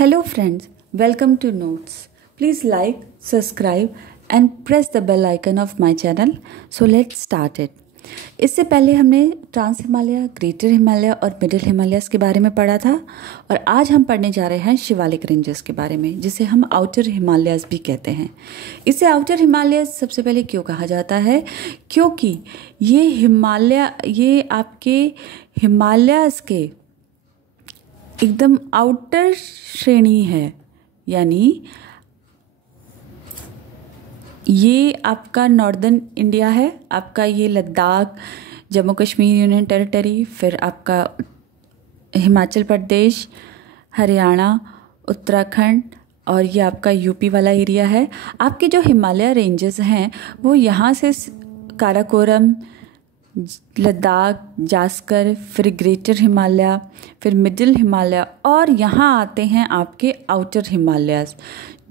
Hello friends, welcome to Notes. Please like, subscribe and press the bell icon of my channel. So let's start it. इससे पहले हमने trans Himalaya, greater Himalaya और middle Himalayas के बारे में पढ़ा था और आज हम पढ़ने जा रहे हैं शिवालिक रेंजेस के बारे में, जिसे हम आउटर हिमालयस भी कहते हैं। इसे आउटर हिमालयस सबसे पहले क्यों कहा जाता है? क्योंकि ये आपके हिमालयस के एकदम आउटर श्रेणी है, यानी ये आपका नॉर्दर्न इंडिया है, आपका ये लद्दाख, जम्मू कश्मीर यूनियन टेरिटरी, फिर आपका हिमाचल प्रदेश, हरियाणा, उत्तराखंड और ये आपका यूपी वाला एरिया है। आपके जो हिमालय रेंजेस हैं वो यहाँ से काराकोरम, लद्दाख, जास्कर, फिर ग्रेटर हिमालय, फिर मिडिल हिमालय और यहाँ आते हैं आपके आउटर हिमालयस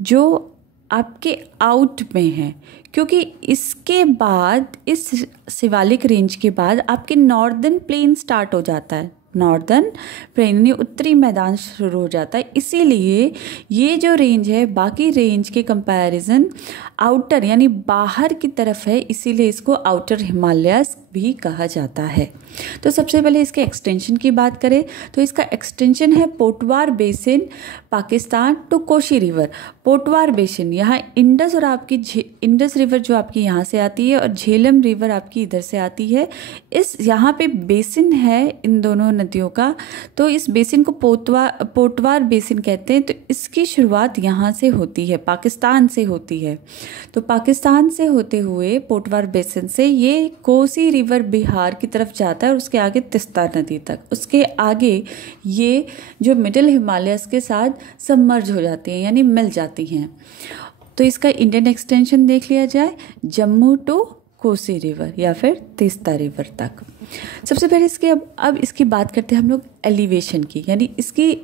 जो आपके आउट में हैं, क्योंकि इसके बाद इस शिवालिक रेंज के बाद आपके नॉर्दर्न प्लेन स्टार्ट हो जाता है। नॉर्दर्न प्लेन यानी उत्तरी मैदान शुरू हो जाता है। इसीलिए ये जो रेंज है बाकी रेंज के कंपैरिजन आउटर यानी बाहर की तरफ है, इसीलिए इसको आउटर हिमालयस भी कहा जाता है। तो सबसे पहले इसके एक्सटेंशन की बात करें तो इसका एक्सटेंशन है Potwar basin Pakistan to Kosi river. Potwar basin यहाँ इंडस और आपकी इंडस रिवर जो आपकी यहाँ से आती है और झेलम रिवर आपकी इधर से आती है। इस यहाँ पे बेसिन है इन दोनों नदियों का, तो इस बेसिन को पोटवार बेसिन कहते हैं। तो इसकी शुरुआत यहाँ से होती है, पाकिस्तान से होती है। तो पाकिस्तान से होते हुए पोटवार बेसिन से ये कोसी रिवर बिहार की तरफ जाता है और उसके आगे तीस्ता नदी तक। उसके आगे ये जो मिडिल हिमालयस के साथ सबमर्ज हो जाती हैं यानी मिल जाती हैं। तो इसका इंडियन एक्सटेंशन देख लिया जाए, जम्मू टू कोसी रिवर या फिर तीस्ता रिवर तक। सबसे पहले इसके अब इसकी बात करते हैं हम लोग एलिवेशन की, यानी इसकी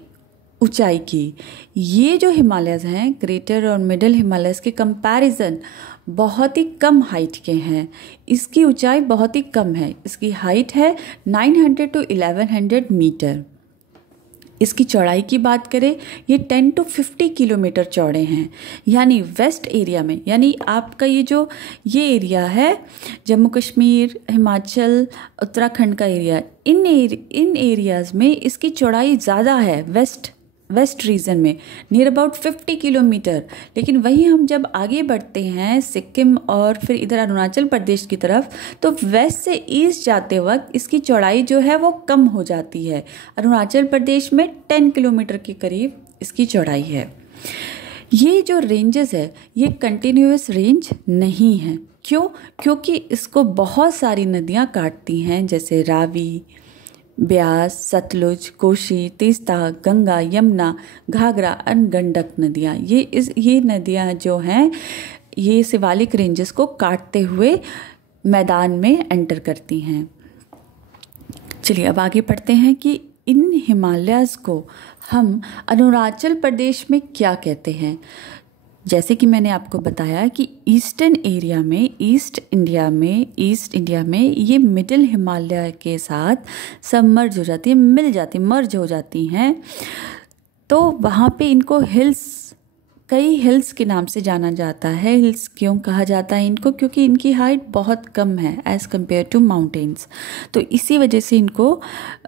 ऊंचाई की। ये जो हिमालयस हैं ग्रेटर और मिडिल हिमालयस के कंपैरिजन बहुत ही कम हाइट के हैं। इसकी ऊंचाई बहुत ही कम है। इसकी हाइट है 900 टू 1100 मीटर। इसकी चौड़ाई की बात करें, ये 10 टू 50 किलोमीटर चौड़े हैं। यानी वेस्ट एरिया में, यानी आपका ये एरिया है जम्मू कश्मीर, हिमाचल, उत्तराखंड का एरिया, इन एरियाज में इसकी चौड़ाई ज़्यादा है वेस्ट रीजन में, नियर अबाउट 50 किलोमीटर। लेकिन वहीं हम जब आगे बढ़ते हैं सिक्किम और फिर इधर अरुणाचल प्रदेश की तरफ, तो वेस्ट से ईस्ट जाते वक्त इसकी चौड़ाई जो है वो कम हो जाती है। अरुणाचल प्रदेश में 10 किलोमीटर के करीब इसकी चौड़ाई है। ये जो रेंजेस है ये कंटिन्यूअस रेंज नहीं है। क्यों? क्योंकि इसको बहुत सारी नदियाँ काटती हैं, जैसे रावी, ब्यास, सतलुज, कोशी, तीस्ता, गंगा, यमुना, घाघरा और गंडक नदियाँ। ये नदियाँ जो हैं ये शिवालिक रेंजेस को काटते हुए मैदान में एंटर करती हैं। चलिए अब आगे पढ़ते हैं कि इन हिमालयस को हम अरुणाचल प्रदेश में क्या कहते हैं। जैसे कि मैंने आपको बताया कि ईस्टर्न एरिया में, ईस्ट इंडिया में ये मिडिल हिमालय के साथ सबमर्ज हो जाती है, मर्ज हो जाती हैं। तो वहाँ पे इनको कई हिल्स के नाम से जाना जाता है। हिल्स क्यों कहा जाता है इनको? क्योंकि इनकी हाइट बहुत कम है एज़ कम्पेयर टू माउंटेन्स। तो इसी वजह से इनको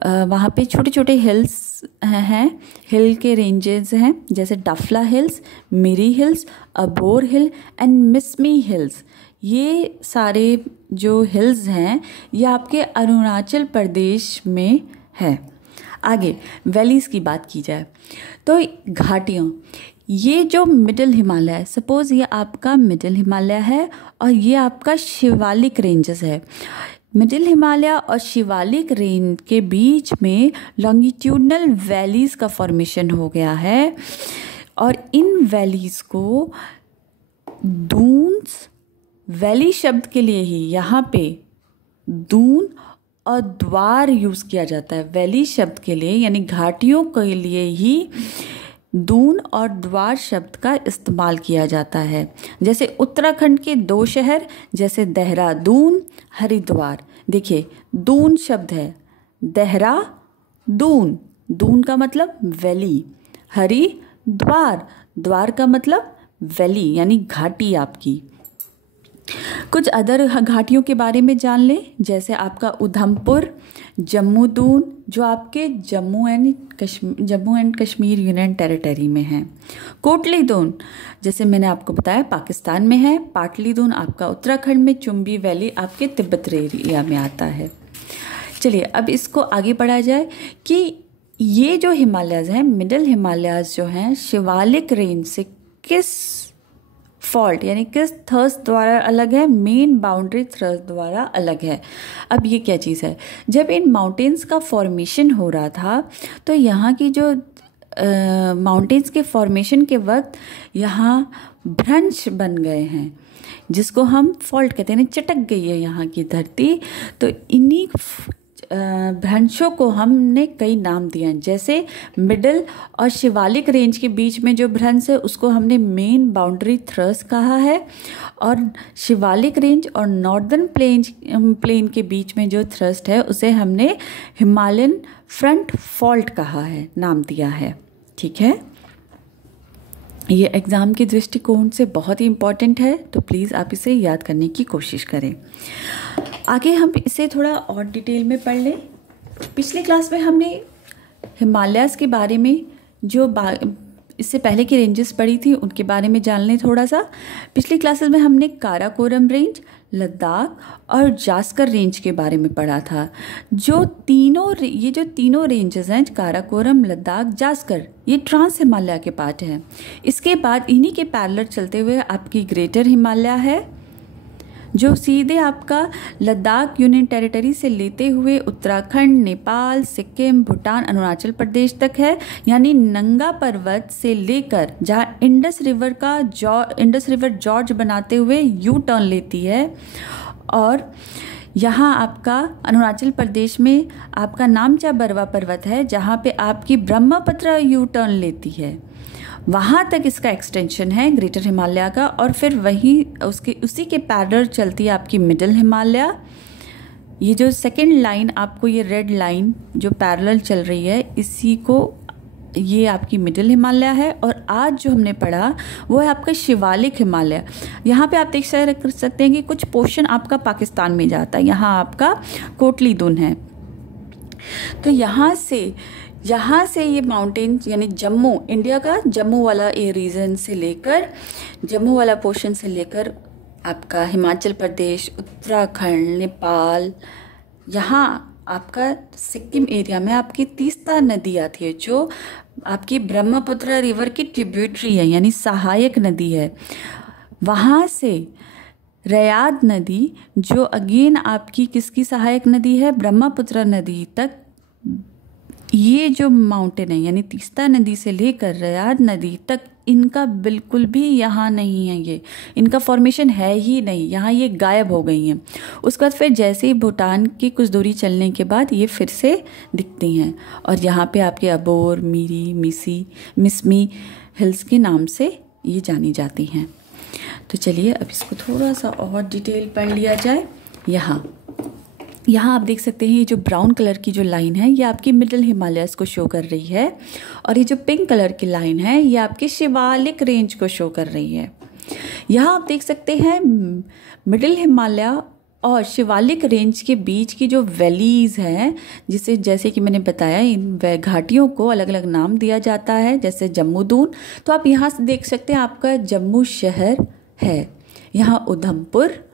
वहाँ पे छोटे छोटे हिल्स हैं, हिल के रेंजेस हैं, जैसे Dafla hills, Miri hills, Abor hill and Mishmi hills. ये सारे जो हिल्स हैं ये आपके अरुणाचल प्रदेश में है। आगे वैलीज़ की बात की जाए तो घाटियाँ, ये जो मिडिल हिमालय है, सपोज़ ये आपका मिडिल हिमालय है और ये आपका शिवालिक रेंजेस है। मिडिल हिमालय और शिवालिक रेंज के बीच में लॉन्गिट्यूडनल वैलीज़ का फॉर्मेशन हो गया है और इन वैलीज़ को दून्स, वैली शब्द के लिए ही यहाँ पे दून और द्वार यूज़ किया जाता है। वैली शब्द के लिए यानी घाटियों के लिए ही दून और द्वार शब्द का इस्तेमाल किया जाता है। जैसे उत्तराखंड के 2 शहर जैसे देहरादून, हरिद्वार। देखिए दून शब्द है, देहरादून, दून का मतलब वैली, हरि द्वार, द्वार का मतलब वैली यानी घाटी आपकी। कुछ अदर घाटियों के बारे में जान लें, जैसे आपका उधमपुर, जम्मू-दून जो आपके Jammu and Kashmir union territory में है। कोटली-दून जैसे मैंने आपको बताया पाकिस्तान में है। पाटली-दून आपका उत्तराखंड में, चुंबी वैली आपके तिब्बत एरिया में आता है। चलिए अब इसको आगे बढ़ा जाए कि ये जो हिमालयाज़ हैं, मिडिल हिमालयाज़ जो हैं, शिवालिक रेंज से किस फॉल्ट यानी किस थ्रस्ट द्वारा अलग है? मेन बाउंड्री थ्रस्ट द्वारा अलग है। अब ये क्या चीज़ है? जब इन माउंटेन्स का फॉर्मेशन हो रहा था तो यहाँ की जो माउंटेन्स के फॉर्मेशन के वक्त यहाँ भ्रंश बन गए हैं, जिसको हम फॉल्ट कहते हैं, चटक गई है यहाँ की धरती। तो इन्हीं भ्रंशों को हमने कई नाम दिए हैं, जैसे मिडिल और शिवालिक रेंज के बीच में जो भ्रंश है उसको हमने मेन बाउंड्री थ्रस्ट कहा है, और शिवालिक रेंज और नॉर्दर्न प्लेन के बीच में जो थ्रस्ट है उसे हमने हिमालयन फ्रंट फॉल्ट कहा है, नाम दिया है। ठीक है, ये एग्ज़ाम के दृष्टिकोण से बहुत ही इम्पॉर्टेंट है, तो प्लीज़ आप इसे याद करने की कोशिश करें। आगे हम इसे थोड़ा और डिटेल में पढ़ लें। पिछली क्लास में हमने हिमालयाज़ के बारे में जो इससे पहले की रेंजेस पढ़ी थी उनके बारे में जान लें थोड़ा सा। पिछली क्लासेस में हमने काराकोरम रेंज, लद्दाख और जास्कर रेंज के बारे में पढ़ा था। ये जो तीनों रेंजेस हैं, काराकोरम, लद्दाख, जास्कर, ये ट्रांस हिमालय के पार्ट हैं। इसके बाद इन्हीं के पैरेलल चलते हुए आपकी ग्रेटर हिमालय है, जो सीधे आपका लद्दाख यूनियन टेरिटरी से लेते हुए उत्तराखंड, नेपाल, सिक्किम, भूटान, अरुणाचल प्रदेश तक है। यानी नंगा पर्वत से लेकर जहाँ इंडस रिवर जॉर्ज बनाते हुए यू टर्न लेती है, और यहाँ आपका अरुणाचल प्रदेश में आपका नामचा बरवा पर्वत है, जहाँ पे आपकी ब्रह्मपुत्र यू टर्न लेती है। वहाँ तक इसका एक्सटेंशन है ग्रेटर हिमालय का, और फिर उसी के पैरेलल चलती है आपकी मिडिल हिमालय। ये जो सेकंड लाइन आपको, ये रेड लाइन जो पैरेलल चल रही है, इसी को ये आपकी मिडिल हिमालय है। और आज जो हमने पढ़ा वो है आपका शिवालिक हिमालय। यहाँ पे आप देख सकते हैं कि कुछ पोर्शन आपका पाकिस्तान में जाता है। यहाँ आपका कोटली-दून है। तो यहाँ से ये माउंटेन्स यानी जम्मू, इंडिया का जम्मू वाला ये रीजन से लेकर, जम्मू वाला पोर्शन से लेकर आपका हिमाचल प्रदेश, उत्तराखंड, नेपाल, यहाँ आपका सिक्किम एरिया में आपकी तीस्ता नदी आती है, जो आपकी ब्रह्मपुत्र रिवर की ट्रिब्यूटरी है यानी सहायक नदी है। वहाँ से रयाद नदी, जो अगेन आपकी किसकी सहायक नदी है? ब्रह्मपुत्र नदी तक। ये जो माउंटेन है यानी तीस्ता नदी से लेकर रयाद नदी तक, इनका बिल्कुल भी यहाँ नहीं है, ये इनका फॉर्मेशन है ही नहीं, यहाँ ये गायब हो गई हैं। उसके बाद फिर जैसे ही भूटान की कुछ दूरी चलने के बाद ये फिर से दिखती हैं, और यहाँ पे आपके अबोर, मीरी, मिसमी हिल्स के नाम से ये जानी जाती हैं। तो चलिए अब इसको थोड़ा सा और डिटेल पढ़ लिया जाए। यहाँ आप देख सकते हैं ये जो ब्राउन कलर की जो लाइन है ये आपकी मिडिल हिमालयस को शो कर रही है, और ये जो पिंक कलर की लाइन है ये आपकी शिवालिक रेंज को शो कर रही है। यहाँ आप देख सकते हैं मिडिल हिमालय और शिवालिक रेंज के बीच की जो वैलीज़ हैं, जैसे कि मैंने बताया, इन घाटियों को अलग अलग नाम दिया जाता है, जैसे जम्मू-दून। तो आप यहाँ से देख सकते हैं आपका जम्मू शहर है, यहाँ उधमपुर,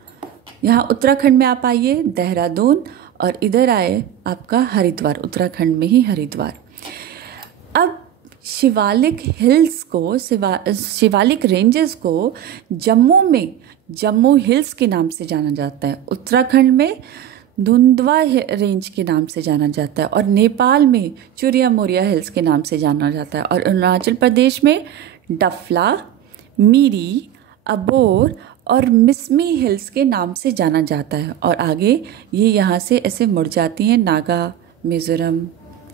यहाँ उत्तराखंड में आप आइए देहरादून, और इधर आए आपका हरिद्वार, उत्तराखंड में ही हरिद्वार। अब शिवालिक रेंजेस को जम्मू में जम्मू हिल्स के नाम से जाना जाता है, उत्तराखंड में धुंधवा रेंज के नाम से जाना जाता है, और नेपाल में चुरिया मोरिया हिल्स के नाम से जाना जाता है, और अरुणाचल प्रदेश में डफला, मीरी, अबोर और मिसमी हिल्स के नाम से जाना जाता है। और आगे ये यहाँ से ऐसे मुड़ जाती हैं, नागा, मिजोरम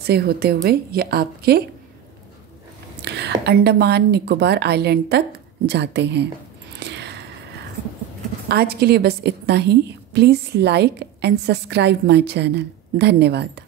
से होते हुए ये आपके अंडमान निकोबार आइलैंड तक जाते हैं। आज के लिए बस इतना ही। Please like and subscribe my channel. धन्यवाद।